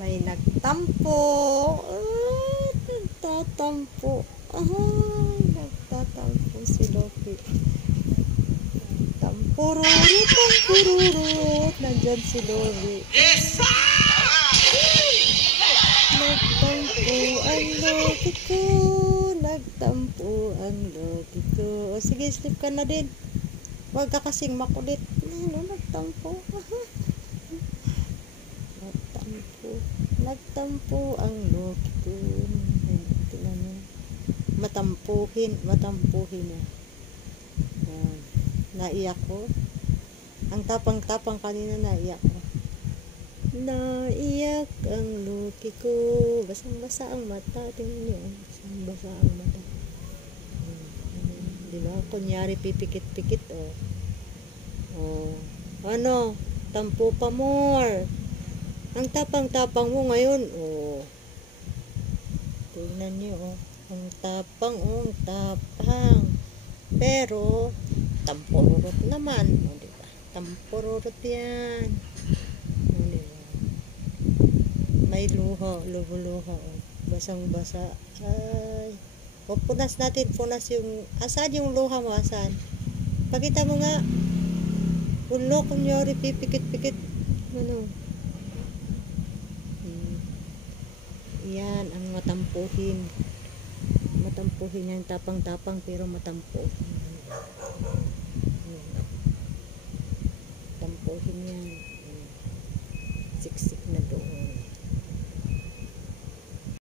May nagtampo. Nagtatampo. Nagtatampo si Loki. Tampururut, tampururut. Nandyan si Loki. Nagtampo ang Loki ko. Nagtampo ang Loki ko. O sige, sleep ka na din. Huwag ka kasing makulit. Nagtampo. Nagtampo ang Loki ko. Tingnan mo. Matampuhin na. Naiyak ko. Ang tapang-tapang kanina, naiyak ko. Naiyak ang Loki ko. Basang-basa ang mata. Tingnan niyo. Basang-basa ang mata. Diba? Kunyari pipikit-pikit. Ano? Tampo pa more. Ang tapang-tapang mo ngayon. Tingnan niyo. Ang tapang. Ang tapang. Pero tampururot naman. Diba? Tampururot yan. Diba? May luha. Luho-luha. Basang-basa. Ay. Punas natin. Punas yung... Asan yung luha mo? Asan? Pakita mo nga. Ulo, kunyari pipikit-pikit. Ano? Yan ang matampuhin. Matampuhin yan. Tapang-tapang pero matampuhin. Tampuhin yan. Siksik.